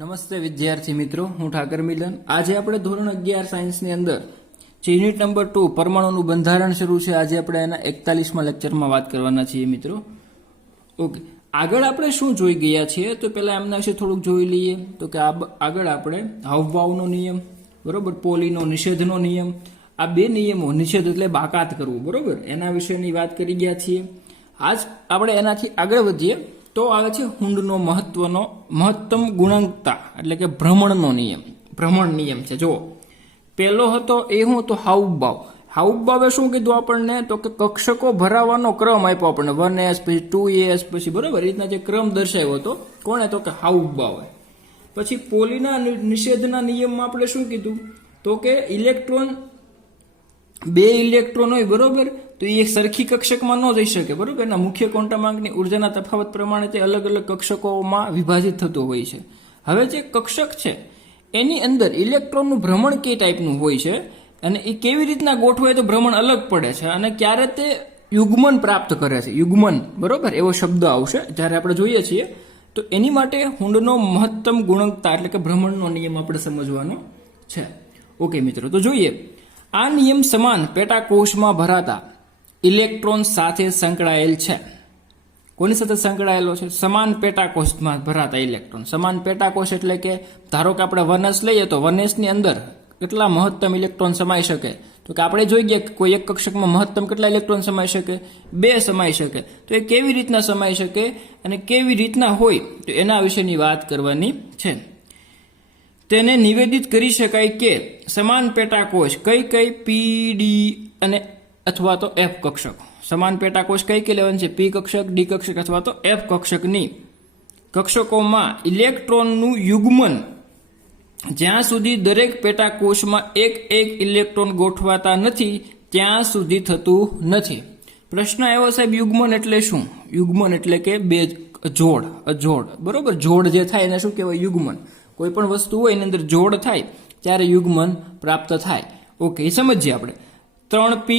નમસ્તે વિદ્યાર્થી મિત્રો, હું ઠાકર મિલન. આજે આપણે ધોરણ 11 સાયન્સની અંદર જે યુનિટ નંબર 2 પરમાણુનું બંધારણ શરૂ છે, આજે આપણે એના 41મા લેક્ચરમાં વાત કરવાના છીએ મિત્રો. ઓકે, આગળ આપણે શું જોઈ ગયા છીએ તો પહેલા એમના વિશે થોડુંક જોઈ લઈએ. તો કે આગળ આપણે હાવભાવનો નિયમ, બરોબર, પોલીનો નિષેધનો નિયમ, આ બે નિયમો, નિષેધ એટલે બાકાત કરવું, બરોબર, એના વિશેની વાત કરી ગયા છીએ. આજ આપણે એનાથી આગળ વધીએ તો આવે છે હુંડનો મહત્તમ ગુણાંકતા એટલે કે ભ્રમણનો નિયમ. ભ્રમણ નિયમ છે. જો પહેલો હતો એ હું તો હાવભાવ. હાવભાવે શું કીધું આપણને તો કે કક્ષકો ભરાવાનો ક્રમ આપ્યો આપણને, 1s પછી 2s પછી, બરોબર, એ રીતના જે ક્રમ દર્શાવ્યો હતો કોણે તો કે હાવભાવે. પછી પોલીના નિષેધના નિયમમાં આપણે શું કીધું તો કે ઇલેક્ટ્રોન, બે ઇલેક્ટ્રોન હોય, બરોબર, તો એ એક સરખી કક્ષકમાં ન જઈ શકે, બરોબર. એના મુખ્ય ક્વોન્ટમાંકની ઉર્જાના તફાવત પ્રમાણે તે અલગ અલગ કક્ષકોમાં વિભાજિત થતું હોય છે. હવે જે કક્ષક છે એની અંદર ઇલેક્ટ્રોનનું ભ્રમણ કઈ ટાઈપનું હોય છે અને એ કેવી રીતના ગોઠવાય તો ભ્રમણ અલગ પડે છે અને ક્યારે તે યુગ્મન પ્રાપ્ત કરે છે, યુગ્મન, બરોબર, એવો શબ્દ આવશે જ્યારે આપણે જોઈએ છીએ. તો એની માટે હુંડનો મહત્તમ ગુણકતા એટલે કે ભ્રમણનો નિયમ આપણે સમજવાનો છે. ઓકે મિત્રો, તો જોઈએ. આ નિયમ સમાન પેટાકોષમાં ભરાતા ઇલેક્ટ્રોન સાથે સંકળાયેલ છે. કોની સાથે સંકળાયેલો છે? સમાન પેટાકોષમાં ભરાતા ઇલેક્ટ્રોન. સમાન પેટાકોષ એટલે કે ધારો કે આપણે 1s લઈએ તો 1s ની અંદર કેટલા મહત્તમ ઇલેક્ટ્રોન સમાઈ શકે તો કે આપણે જોઈ ગયા કે કોઈ એક કક્ષકમાં મહત્તમ કેટલા ઇલેક્ટ્રોન સમાઈ શકે? 2 સમાઈ શકે. તો એ કેવી રીતના સમાઈ શકે અને કેવી રીતના હોય તો એના વિશેની વાત કરવાની છે. તેને નિવેદિત કરી શકાય કે સમાન પેટાકોષ કઈ પી, ડી અને અથવા તો એફ કક્ષક. સમાન પેટાકોષ કઈ લેવાનું છે? પી કક્ષક, ડી કક્ષક અથવા તો એફ કક્ષકની કક્ષકોમાં ઇલેક્ટ્રોનનું યુગ્મન જ્યાં સુધી દરેક પેટાકોષમાં એક ઇલેક્ટ્રોન ગોઠવાતા નથી ત્યાં સુધી થતું નથી. પ્રશ્ન એવો સાહેબ, યુગ્મન એટલે શું? યુગ્મન એટલે કે બે જોડ, બરોબર, જોડ જે થાય એને શું કહેવાય? યુગ્મન. કોઈ પણ વસ્તુ હોય એની અંદર જોડ થાય ત્યારે યુગ્મન પ્રાપ્ત થાય. ઓકે, એ સમજીએ આપણે. 3p,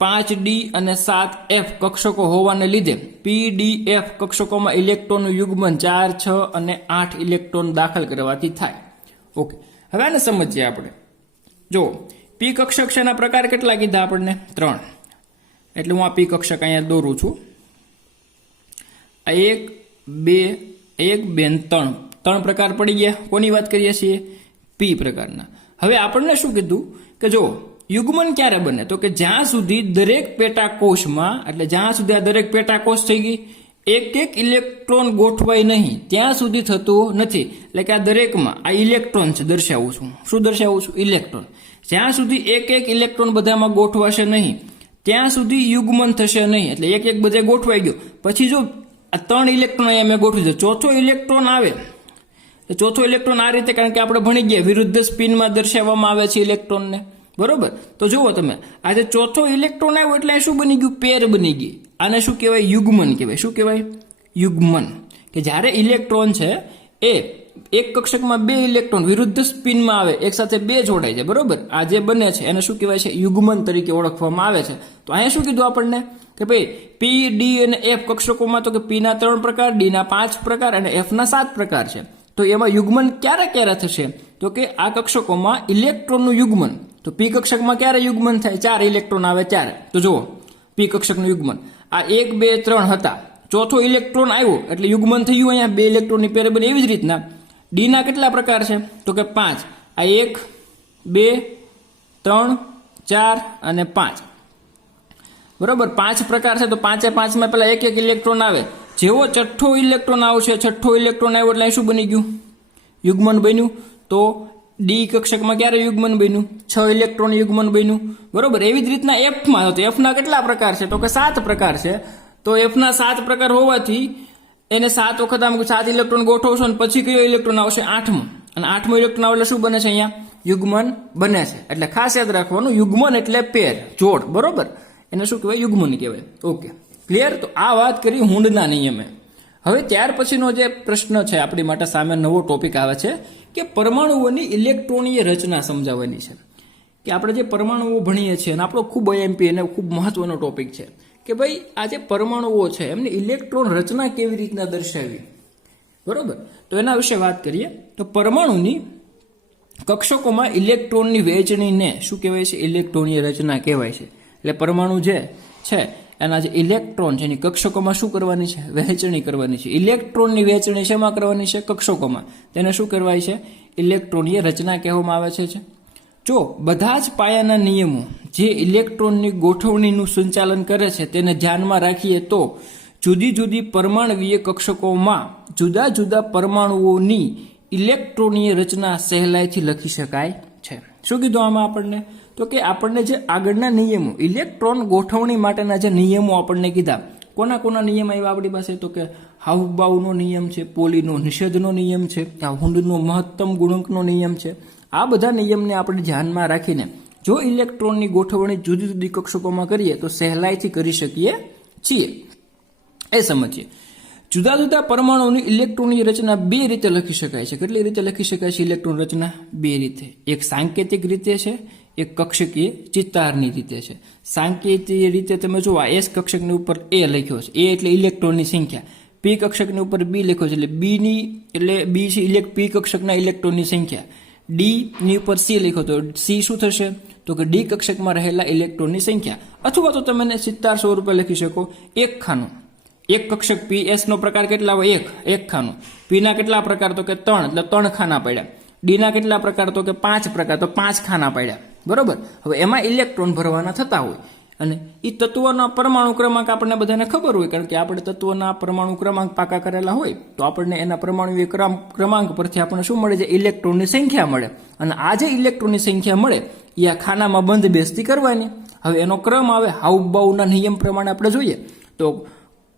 5d અને 7f કક્ષકો હોવાને લીધે pdf કક્ષકોમાં ઇલેક્ટ્રોનનું યુગ્મન 4, 6 અને 8 ઇલેક્ટ્રોન દાખલ કરવાથી થાય. ઓકે, હવે આને સમજીએ આપણે. જો પી કક્ષક છે એના પ્રકાર કેટલા કીધા આપણને? 3. એટલે હું આ પી કક્ષક અહીંયા દોરું છું. આ 1, 2 અને 3 પ્રકાર પડી ગયા. કોની વાત કરીએ છીએ? પી પ્રકારના. હવે આપણને શું કીધું કે જો યુગ્મન ક્યારે બને તો કે જ્યાં સુધી દરેક પેટાકોષમાં, એટલે જ્યાં સુધી આ દરેક પેટાકોષ થઈ ગઈ, એક ઇલેક્ટ્રોન ગોઠવાય નહીં ત્યાં સુધી થતું નથી. એટલે કે આ દરેકમાં આ ઇલેક્ટ્રોન છે, દર્શાવું છું. શું દર્શાવું છું? ઇલેક્ટ્રોન. જ્યાં સુધી એક ઇલેક્ટ્રોન બધામાં ગોઠવાશે નહીં ત્યાં સુધી યુગ્મન થશે નહીં. એટલે એક બધે ગોઠવાઈ ગયો પછી જો આ 3 ઇલેક્ટ્રોન અહીંયા મેં ગોઠવી દે, ચોથો ઇલેક્ટ્રોન આવે, ચોથો ઇલેક્ટ્રોન આ રીતે, કારણ કે આપણે ભણી ગયા વિરુદ્ધ સ્પિનમાં દર્શાવવામાં આવે છે ઇલેક્ટ્રોનને, બરોબર. તો જુઓ તમે, આ જે ચોથો ઇલેક્ટ્રોન આવ્યો એટલે શું બની ગયું? પેર બની ગઈ. આને શું કહેવાય? યુગ્મન કહેવાય. શું કહેવાય? યુગ્મન. કે જ્યારે ઇલેક્ટ્રોન છે એ એક કક્ષકમાં 2 ઇલેક્ટ્રોન વિરુદ્ધ સ્પિનમાં આવે, એક સાથે 2 જોડાય છે, બરોબર. આ જે બને છે એને શું કહેવાય છે? યુગ્મન તરીકે ઓળખવામાં આવે છે. તો અહીંયા શું કીધું આપણને કે ભાઈ પી, ડી અને એફ કક્ષકોમાં તો કે પી ના 3 પ્રકાર, ડી ના 5 પ્રકાર અને એફ ના 7 પ્રકાર છે. તો એમાં યુગ્મન ક્યારે થશે તો કે આ કક્ષકોમાં ઇલેક્ટ્રોનનું યુગ્મન. તો પી કક્ષકમાં ક્યારે યુગ્મન થાય? 4 ઇલેક્ટ્રોન આવે ત્યારે. તો જુઓ પી કક્ષકનું યુગ્મન આ 1, 2, 3 હતા, ચોથો ઇલેક્ટ્રોન આવ્યો એટલે યુગ્મન થયું, અહીંયા 2 ઇલેક્ટ્રોનની પેર બની. એવી જ રીતના ડી ના કેટલા પ્રકાર છે તો કે 5. આ 1, 2, 3, 4 અને 5, બરોબર, 5 પ્રકાર છે. તો 5 પેલા એક ઇલેક્ટ્રોન આવે. જેવો છઠ્ઠો ઇલેક્ટ્રોન આવશે, છઠ્ઠો ઇલેક્ટ્રોન આવ્યો એટલે શું બની ગયું? યુગ્મન બન્યું. તો ડી કક્ષકમાં ક્યારે યુગ્મન બન્યું? 6 ઇલેક્ટ્રોન યુગ્મન બન્યું, બરોબર. એવી જ રીતના એફમાં, તો એફના કેટલા પ્રકાર છે તો કે 7 પ્રકાર છે. તો એફના 7 પ્રકાર હોવાથી એને 7 વખત આમ 7 ઇલેક્ટ્રોન ગોઠવશો અને પછી કયો ઇલેક્ટ્રોન આવશે? 8મો. અને 8મો ઇલેક્ટ્રોન આવે એટલે શું બને છે? અહીંયા યુગ્મન બને છે. એટલે ખાસ યાદ રાખવાનું, યુગ્મન એટલે પેર, જોડ, બરોબર. એને શું કહેવાય? યુગ્મન કહેવાય. Okay, clear. તો આ વાત કરી હુંડના નિયમે. હવે ત્યાર પછીનો જે પ્રશ્ન છે આપણી માટે સામે નવો ટોપિક આવે છે કે પરમાણુઓની ઇલેક્ટ્રોનીય રચના સમજાવવાની છે. કે આપણે જે પરમાણુઓ ભણીએ છીએ અને આપણો ખૂબ આઈએમપી અને ખૂબ મહત્વનો ટોપિક છે કે ભાઈ આ જે પરમાણુઓ છે એમની ઇલેક્ટ્રોન રચના કેવી રીતના દર્શાવી. બરોબર. તો એના વિશે વાત કરીએ તો પરમાણુની કક્ષકોમાં ઇલેક્ટ્રોનની વહેંચણીને શું કહેવાય છે? ઇલેક્ટ્રોનીય રચના કહેવાય છે. એટલે પરમાણુ જે છે એના જે ઇલેક્ટ્રોન છે એની કક્ષકોમાં શું કરવાની છે? વહેંચણી કરવાની છે. ઇલેક્ટ્રોનની વહેંચણી શેમાં કરવાની છે? કક્ષકોમાં. તેને શું કહેવાય છે? ઇલેક્ટ્રોનીય રચના કહેવામાં આવે છે. જો બધા જ પાયાના નિયમો જે ઇલેક્ટ્રોનની ગોઠવણીનું સંચાલન કરે છે તેને ધ્યાનમાં રાખીએ તો જુદી જુદી પરમાણવીય કક્ષકોમાં જુદા જુદા પરમાણુઓની ઇલેક્ટ્રોનીય રચના સહેલાઈથી લખી શકાય છે. શું કીધું આમાં આપણને? તો કે આપણને જે આગળના નિયમો ઇલેક્ટ્રોન ગોઠવણી માટેના જે નિયમો આપણને કીધા, કોના કોના નિયમ આવ્યા આપણી પાસે? તો કે હાઉસબાઉનો નિયમ છે, પોલીનો નિષેધનો નિયમ છે, હુન્ડનો મહત્તમ ગુણકનો નિયમ છે. આ બધા નિયમને આપણે ધ્યાનમાં રાખીને જો ઇલેક્ટ્રોનની ગોઠવણી જુદી જુદી કક્ષકોમાં કરીએ તો સહેલાઈથી કરી શકીએ છીએ. એ સમજીએ. જુદા જુદા પરમાણુની ઇલેક્ટ્રોનની રચના બે રીતે લખી શકાય છે. કેટલી રીતે લખી શકાય છે ઇલેક્ટ્રોન રચના? બે રીતે. એક સાંકેતિક રીતે છે, એક કક્ષકીય ચિત્તારની રીતે છે. સાંકેતિક રીતે તમે જુઓ, એસ કક્ષકની ઉપર એ લખ્યો છે, એ એટલે ઇલેક્ટ્રોનની સંખ્યા. પી કક્ષકની ઉપર બી લખ્યો છે, એટલે બી છે પી કક્ષકના ઇલેક્ટ્રોનની સંખ્યા. ડી ની ઉપર સી લખ્યો તો સી શું થશે? તો કે ડી કક્ષકમાં રહેલા ઇલેક્ટ્રોનની સંખ્યા. અથવા તો તમે ચિત્તાર સ્વરૂપે લખી શકો એક ખાનું. એક કક્ષક પી એસ નો પ્રકાર કેટલા હોય? એક ખાનું. પી ના કેટલા પ્રકાર? તો કે 3, એટલે 3 ખાના પડ્યા. ડી ના કેટલા પ્રકાર? તો કે 5 પ્રકાર, તો 5 ખાના પડ્યા. બરોબર. હવે એમાં ઇલેક્ટ્રોન ભરવાના થતા હોય અને એ તત્વના પરમાણુ ક્રમાંક આપણને બધાને ખબર હોય, કારણ કે આપણે તત્વના પરમાણુ ક્રમાંક પાકા કરેલા હોય તો આપણને એના પરમાણુ ક્રમાંક પરથી આપણને શું મળે છે? ઇલેક્ટ્રોનની સંખ્યા મળે. અને આ જે ઇલેક્ટ્રોનની સંખ્યા મળે એ આ ખાનામાં બંધ બેસતી કરવાની. હવે એનો ક્રમ આવે હાઉસબાઉના નિયમ પ્રમાણે આપણે જોઈએ તો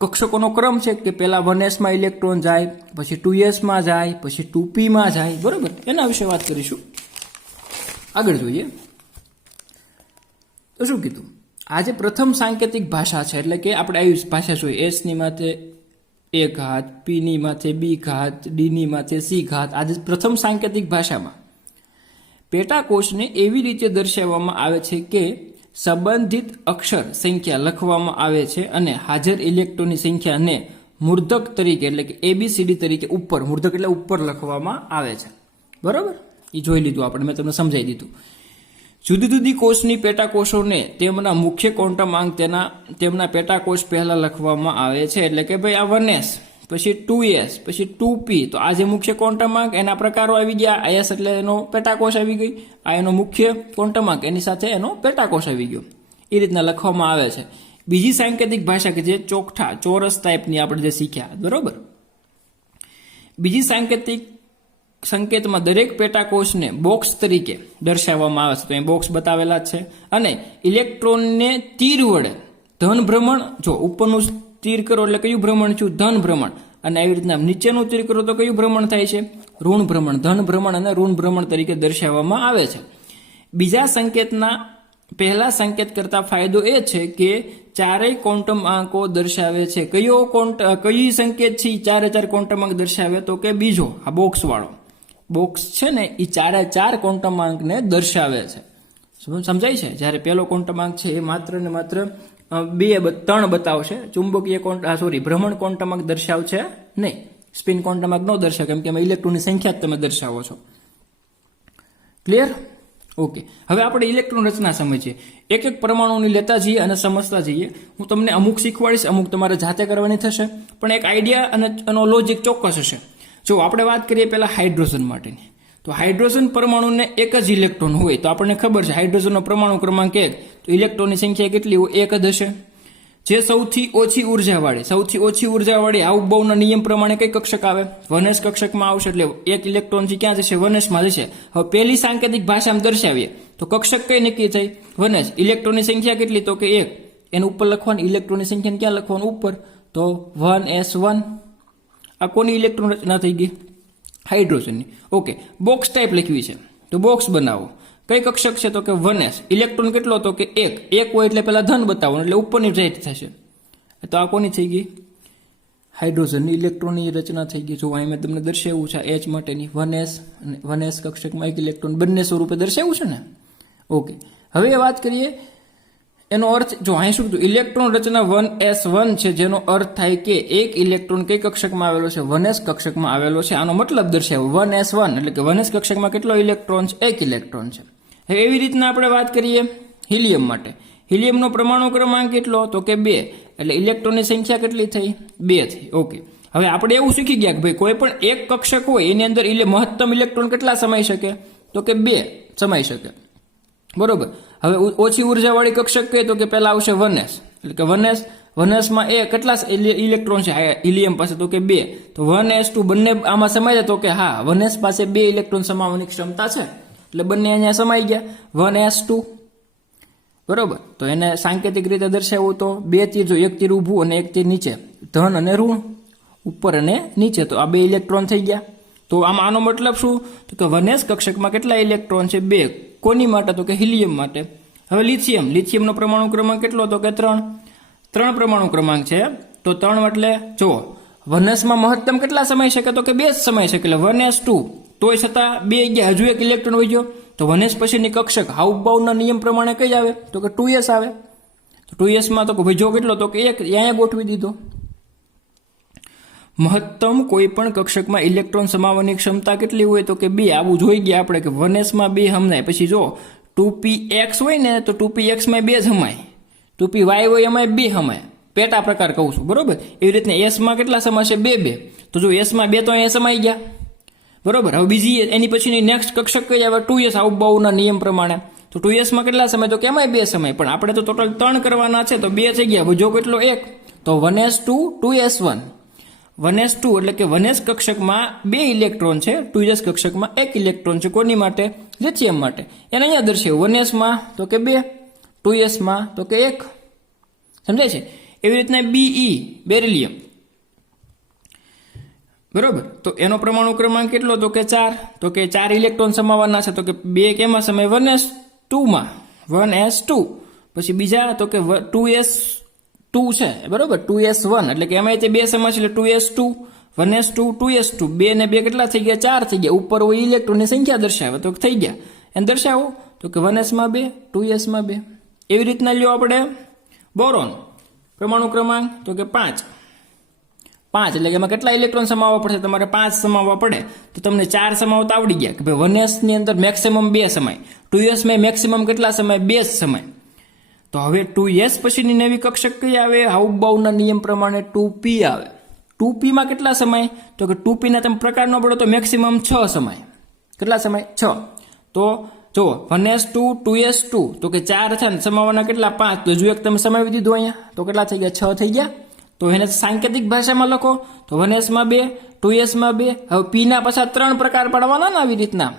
કક્ષકોનો ક્રમ છે કે પહેલા 1s માં ઇલેક્ટ્રોન જાય, પછી 2s માં જાય, પછી 2p માં જાય. બરોબર. એના વિશે વાત કરીશું. આગળ જોઈએ તો શું કીધું? આજે પ્રથમ સાંકેતિક ભાષા છે, એટલે કે આપણે આવી ભાષા જોઈએ એસ ની માથે એ ઘાત, પી ની માથે બી ઘાત, ડી ની માથે સી ઘાત. આજે પ્રથમ સાંકેતિક ભાષામાં પેટાકોષને એવી રીતે દર્શાવવામાં આવે છે કે સંબંધિત અક્ષર સંખ્યા લખવામાં આવે છે અને હાજર ઇલેક્ટ્રોનની સંખ્યાને મૂર્ધક તરીકે, એટલે કે એબીસીડી તરીકે ઉપર, મૂર્ધક એટલે ઉપર લખવામાં આવે છે. બરોબર. એ જોઈ લીધું આપણે, મેં તમને સમજાવી દીધું. જુદી જુદી કોષની પેટાકોષોને તેમના મુખ્ય ક્વોન્ટમ અંક તેમના પેટાકોષ પહેલા લખવામાં આવે છે. એટલે કે ભાઈ આ 1s, પછી 2s, પછી 2p, તો આ જે મુખ્ય ક્વોન્ટમ અંક એના પ્રકારો આવી ગયા. s એટલે એનો પેટાકોષ આવી ગઈ, આ એનો મુખ્ય ક્વોન્ટમ અંક, એની સાથે એનો પેટાકોષ આવી ગયો. એ રીતના લખવામાં આવે છે. બીજી સાંકેતિક ભાષા કે જે ચોકઠા ચોરસ ટાઈપની આપણે જે શીખ્યા. બરોબર. બીજી સાંકેતિક સંકેતમાં દરેક પેટાકોષને બોક્સ તરીકે દર્શાવવામાં આવે છે. તો અહીં બોક્સ બતાવેલા જ છે. અને ઇલેક્ટ્રોનને તીર વડે ધન ભ્રમણ, જો ઉપરનું તીર કરો એટલે કયું ભ્રમણ છું? ધન ભ્રમણ. અને આવી રીતના નીચેનું તીર કરો તો કયું ભ્રમણ થાય છે? ઋણ ભ્રમણ. ધન ભ્રમણ અને ઋણ ભ્રમણ તરીકે દર્શાવવામાં આવે છે. બીજા સંકેતના પહેલા સંકેત કરતા ફાયદો એ છે કે ચારેય ક્વોન્ટમ અંકો દર્શાવે છે. કઈ સંકેત છે ચારે ચાર ક્વોન્ટમ અંક દર્શાવે? તો કે બીજો, આ બોક્સ વાળો બોક્સ છે ને એ ચારે ચાર ક્વોન્ટમ અંકને દર્શાવે છે. સમજાય છે? જ્યારે પહેલો ક્વોન્ટમ અંક છે એ માત્ર ને માત્ર 3 બતાવશે. ચુંબકીય ભ્રમણ ક્વોન્ટમ અંક દર્શાવશે નહીં. સ્પિન ક્વોન્ટમ અંક ન દર્શાવે, કેમ કે એમાં ઇલેક્ટ્રોનની સંખ્યા જ તમે દર્શાવો છો. ક્લિયર? ઓકે. હવે આપણે ઇલેક્ટ્રોન રચના સમજીએ. એક એક પરમાણુની લેતા જઈએ અને સમજતા જઈએ. હું તમને અમુક શીખવાડીશ, અમુક તમારે જાતે કરવાની થશે, પણ એક આઈડિયા અને એનો લોજિક ચોક્કસ હશે. જો આપણે વાત કરીએ પહેલા હાઇડ્રોજન માટેની, તો હાઇડ્રોજન પરમાણુને એક જ ઇલેક્ટ્રોન હોય તો આપણને ખબર છે હાઇડ્રોજનનો પરમાણુ ક્રમાંક 1, તો ઇલેક્ટ્રોનની સંખ્યા કેટલી હોય? 1 જ હશે. જે સૌથી ઓછી ઉર્જાવાળી હાઉસબાઉના નિયમ પ્રમાણે કઈ કક્ષક આવે? 1s કક્ષકમાં આવશે. એટલે એક ઇલેક્ટ્રોન ક્યાં જશે? 1s માં જશે. હવે પહેલી સાંકેતિક ભાષામાં દર્શાવીએ તો કક્ષક કઈ નક્કી થઈ? 1s. ઇલેક્ટ્રોનની સંખ્યા કેટલી? તો કે 1. એનું ઉપર લખવાની, ઇલેક્ટ્રોનની સંખ્યાને ક્યાં લખવાનું? ઉપર. તો 1s1. આ કોની ઇલેક્ટ્રોન રચના થઈ ગઈ? હાઇડ્રોજનની. ઓકે. બોક્સ ટાઈપ લખવી છે તો બોક્સ બનાવો. કઈ કક્ષક છે? તો કે 1s. ઇલેક્ટ્રોન કેટલો? તો કે 1 હોય એટલે પેલા ધન બતાવો, એટલે ઉપરની રાઈટ થશે. તો આ કોની થઈ ગઈ? હાઇડ્રોજનની ઇલેક્ટ્રોનની રચના થઈ ગઈ. જો અહીં મેં તમને દર્શાવ્યું છે H માટેની 1s અને 1s કક્ષકમાં એક ઇલેક્ટ્રોન બંને સ્વરૂપે દર્શાવ્યું છે ને. ઓકે. હવે વાત કરીએ એનો અર્થ જો અહીં શું કીધું, ઇલેક્ટ્રોન રચના 1s1 છે, જેનો અર્થ થાય કે એક ઇલેક્ટ્રોન કઈ કક્ષકમાં આવેલો છે, 1s કક્ષકમાં આવેલો છે. આનો મતલબ દર્શાવ્યો 1s1 એટલે કે 1s કક્ષકમાં કેટલો ઇલેક્ટ્રોન છે, એક ઇલેક્ટ્રોન છે. હવે એવી રીતના આપણે વાત કરીએ હિલિયમ માટે. હિલિયમનો પરમાણુ ક્રમાંક કેટલો, તો કે 2, એટલે ઇલેક્ટ્રોનની સંખ્યા કેટલી થઈ, 2 થઈ. ઓકે, હવે આપણે એવું શીખી ગયા કે ભાઈ કોઈ પણ એક કક્ષક હોય એની અંદર મહત્તમ ઇલેક્ટ્રોન કેટલા સમાઈ શકે, તો કે 2 સમાઈ શકે. બરોબર. હવે ઓછી ઉર્જાવાળી કક્ષક કહીએ તો કે પહેલા આવશે 1s, એટલે કે 1s માં કેટલા ઇલેક્ટ્રોન છે હિલિયમ પાસે, તો કે 2. તો 1s2 બંને આમાં સમાઈ જાય, તો કે હા 1s પાસે 2 ઇલેક્ટ્રોન સમાવવાની ક્ષમતા છે, એટલે બંને અહીંયા સમાઈ ગયા 1s2. બરોબર. તો એને સાંકેતિક રીતે દર્શાવવું તો 2 તીર, જો એક તીર ઊભું અને એક તીર નીચે, ધન અને ઋણ, ઉપર અને નીચે, તો આ 2 ઇલેક્ટ્રોન થઈ ગયા. તો આમાં આનો મતલબ શું, તો કે 1s કક્ષકમાં કેટલા ઇલેક્ટ્રોન છે, 2. કોની માટે, તો કે હિલિયમ માટે. હવે લિથિયમનો પરમાણુ ક્રમાંક કેટલો, તો કે 3 પરમાણુ ક્રમાંક છે. તો 3 એટલે જો 1s માં મહત્તમ કેટલા સમાઈ શકે, તો કે 2 જ સમાઈ શકે, એટલે 1s2. તોય છતાં 2 ગયા, હજુ એક ઇલેક્ટ્રોન વહી ગયો, તો 1s પછીની કક્ષક હાઉસબાઉના નિયમ પ્રમાણે કઈ આવે, તો કે 2s આવે. તો 2s માં તો વજો કેટલો, તો કે 1 અહીંયા ગોઠવી દીધો. મહત્તમ કોઈ પણ કક્ષકમાં ઇલેક્ટ્રોન સમાવવાની ક્ષમતા કેટલી હોય, તો કે 2. આવું જોઈ ગયા આપણે કે 1s માં 2 હમણાય. પછી જો 2px હોય ને, તો 2px માં 2 સમાય, 2py હોય એમાં 2 સમાય. પેટા પ્રકાર કહું છું, બરોબર. એવી રીતના s માં કેટલા સમાશે, 2. તો જો s માં 2 તો અહીંયા સમાઈ ગયા, બરોબર. હવે બીજી એની પછીની નેક્સ્ટ કક્ષક કઈ આવે, 2s હાઉસબાઉના નિયમ પ્રમાણે. તો 2s માં કેટલા સમય, તો કે એમાં 2 સમય, પણ આપણે તો ટોટલ 3 કરવાના છે, તો 2 થઈ ગયા, જો કેટલો 1. તો 1s2 2s1. 1s2 એટલે કે 1s કક્ષકમાં 2 ઇલેક્ટ્રોન છે, 2s કક્ષકમાં 1 ઇલેક્ટ્રોન છે. કોની માટે, લિથિયમ માટે. એને અહીંયા દર્શાવ્યું 1s માં તો કે 2, 2s માં તો કે 1. સમજાય છે. એવી રીતના બેરિલિયમ, બરોબર. તો એનો પરમાણુ ક્રમાંક કેટલો, તો કે 4. તો કે 4 ઇલેક્ટ્રોન સમાવવાના છે, તો કે 2 કેમાં સમાય, 1s2 માં, 1s2. પછી બીજા તો કે 2s2 છે, બરોબર, 2s1 એટલે કે એમાં 2 સમાશે, એટલે 2s2, 1s2 2s2, 2 ને 2 કેટલા થઈ ગયા, 4 થઈ ગયા. ઉપર હોય ઇલેક્ટ્રોનની સંખ્યા દર્શાવે, તો થઈ ગયા. એને દર્શાવો તો કે 1s માં 2, 2s માં 2. એવી રીતના લ્યો આપણે બોરોન પરમાણુ ક્રમાંક, તો કે 5, એટલે કે એમાં કેટલા ઇલેક્ટ્રોન સમાવવા પડશે, તમારે 5 સમાવવા પડે. તો તમને 4 સમાવતા આવડી ગયા કે ભાઈ 1s ની અંદર મેક્સિમમ 2 સમાય, 2s માં મેક્સિમમ કેટલા સમાય, 2 સમાય. તો હવે 2s પછીની નવી કક્ષક કઈ આવે, હાઉસબાઉના નિયમ પ્રમાણે 2p આવે. 2p માં કેટલા સમાય, તો કે 2p ના તમે પ્રકાર ન પડો તો મેક્સિમમ 6 સમાય. કેટલા સમાય, 6. તો જો 1s2 2s2, તો કે 4 છે ને સમાવવાના કેટલા, 5. તો જો એક તમે સમાવી દીધું અહીંયા, તો કેટલા થઈ ગયા, 6 થઈ ગયા. તો એને સાંકેતિક ભાષામાં લખો તો 1s માં 2, 2s માં 2. હવે p ના પાછા 3 પ્રકાર પાડવાના ને આવી રીતના,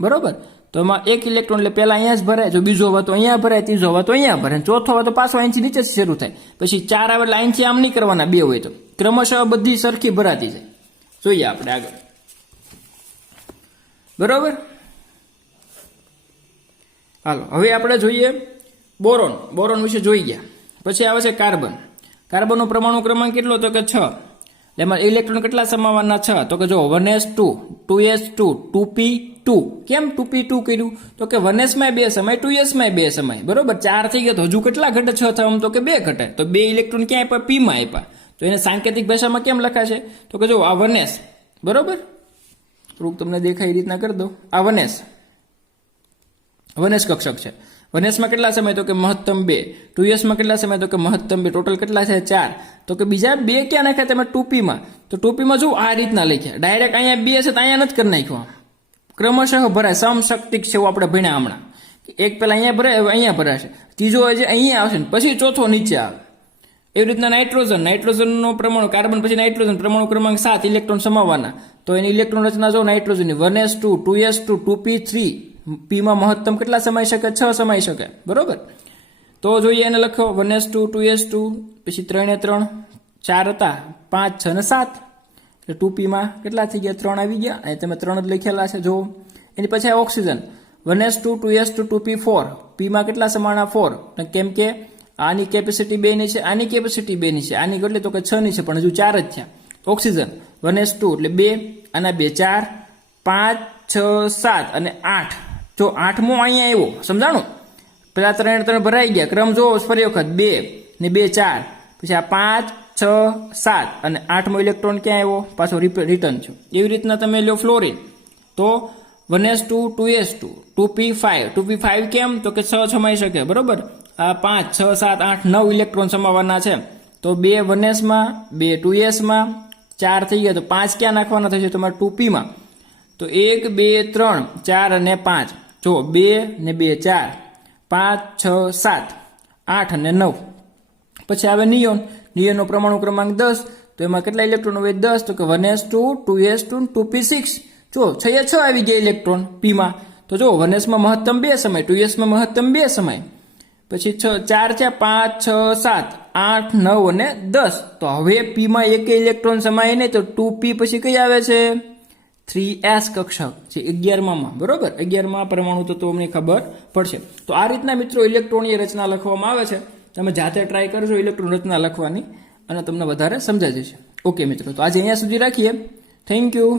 બરોબર. તો એમાં 1 ઇલેક્ટ્રોન એટલે પહેલા અહીંયા જ ભરાય, જો બીજો હોય તો અહીંયા ભરાય, ત્રીજો હોય તો અહીંયા ભરાય, ચોથો હોય તો પાછો અહીંથી નીચે શરૂ થાય. પછી 4 આવે એટલે અહીંથી આમ નહીં કરવાના, 2 હોય તો ક્રમશઃ બધી સરખી ભરાતી જાય. જોઈએ આપણે આગળ, બરોબર. હાલો હવે આપણે જોઈએ બોરોન વિશે જોઈ ગયા. પછી આવે છે કાર્બનનો પરમાણુ ક્રમાંક કેટલો, તો કે 6. એમાં ઇલેક્ટ્રોન કેટલા સમાવવાના, 6. તો કે જો 1s2 2s2 2p2. કેમ 2p2 કર્યું, તો કે 1s માં 2 સમાય, 2s માં 2 સમાય, બરોબર. 4 થઈ ગયા, તો હજુ કેટલા ઘટે, 6 થવા, તો કે 2 ઘટે. તો 2 ઇલેક્ટ્રોન ક્યાં આપ્યા, p માં આપ્યા. તો એને સાંકેતિક ભાષામાં કેમ લખાશે, તો કે જો આ 1s, બરોબર. થોડુંક તમને દેખાય એ રીતના કરી દો. આ 1s કક્ષક છે. 1s માં કેટલા સમય, તો કે મહત્તમ 2. 2s માં કેટલા સમય, તો કે મહત્તમ 2. ટોટલ કેટલા છે, 4. તો કે બીજા 2 ક્યાં નાખ્યા તમે, 2p માં. તો 2p માં જો આ રીતના લખ્યા, ડાયરેક્ટ અહીંયા 2 છે તો અહીંયા નથી કરી નાખ્યો, ક્રમશઃ ભરાય, સમશક્તિક છે એવું આપણે ભણ્યા હમણાં. એક પેલા અહીંયા ભરાય, હવે અહીંયા ભરાશે, ત્રીજો જે અહીંયા આવશે ને પછી ચોથો નીચે આવે. એવી રીતના નાઇટ્રોજનનો પરમાણુ, કાર્બન પછી નાઇટ્રોજન પરમાણુ ક્રમાંક 7 ઇલેક્ટ્રોન સમાવવાના. તો એની ઇલેક્ટ્રોન રચના જો નાઇટ્રોજનની 1s2 2s2 2p3. p માં મહત્તમ કેટલા સમાઈ શકે, 6 સમાઈ શકે, બરોબર. તો જોઈએ એને લખો 1s2 2s2, પછી 3 ને 3 4 હતા, 5 6 ને 7, એટલે 2p માં કેટલા થઈ ગયા, 3 આવી ગયા. અને તમે 3 જ લખેલા છે જો. એની પછી oxygen 1s2 2s2 2p4. p માં કેટલા સમાણા, 4. કેમ કે આની કેપેસિટી 2 ની છે, આની કેપેસિટી 2 ની છે, આની કેટલી તો કે 6 ની છે, પણ હજુ 4 જ થયા. ઓક્સિજન 1s2 એટલે 2, આના 2 4 5 6 7 અને 8. જો 8મો અહીંયા આવ્યો, સમજાણું. પેલા 3 3 ભરાઈ ગયા. ક્રમ જોવો ફરી વખત 2 ને 2 4, પછી આ 5 6 7 અને 8મો ઇલેક્ટ્રોન ક્યાં આવ્યો? પાછો રિટર્ન છે. એવી રીતના તમે લો ફ્લોરિન તો 1s2 2s2 2p5 2p5 કેમ? તો કે 6 સમાઈ શકે, બરોબર. આ 5 6 7 8 9 ઇલેક્ટ્રોન સમાવવાના છે. તો 2 1s માં, 2 2s માં, 4 થઈ ગયા. તો 5 ક્યાં નાખવાના થશે તમારે? 2p માં. તો 1 2 3 4 અને 5. જો 2 ને 2 4 5 6 7 8 અને 9. પછી આવે નિયોન. નિયોનનો પરમાણુ ક્રમાંક 10. તો એમાં કેટલા ઇલેક્ટ્રોન હોય? 10. તો કે 1s2 2s2 2p6. જો 6 6 આવી ગયા ઇલેક્ટ્રોન p માં. તો જો 1s માં મહત્તમ 2 સમય, 2s માં મહત્તમ 2 સમય. પછી 4 છે 5 6 7 8 9 અને 10. તો હવે p માં એક ઇલેક્ટ્રોન સમાય નહીં. તો 2p પછી કઈ આવે છે? 3s કક્ષક જે 11માં, બરોબર. 11માં પરમાણુ તો અમને ખબર પડશે. તો આ રીતના મિત્રો ઇલેક્ટ્રોનની રચના લખવામાં આવે છે. તમે જાતે ટ્રાય કરજો ઇલેક્ટ્રોન રચના લખવાની અને તમને વધારે સમજાઈ જશે. ઓકે મિત્રો, તો આજે અહીંયા સુધી રાખીએ. Thank you.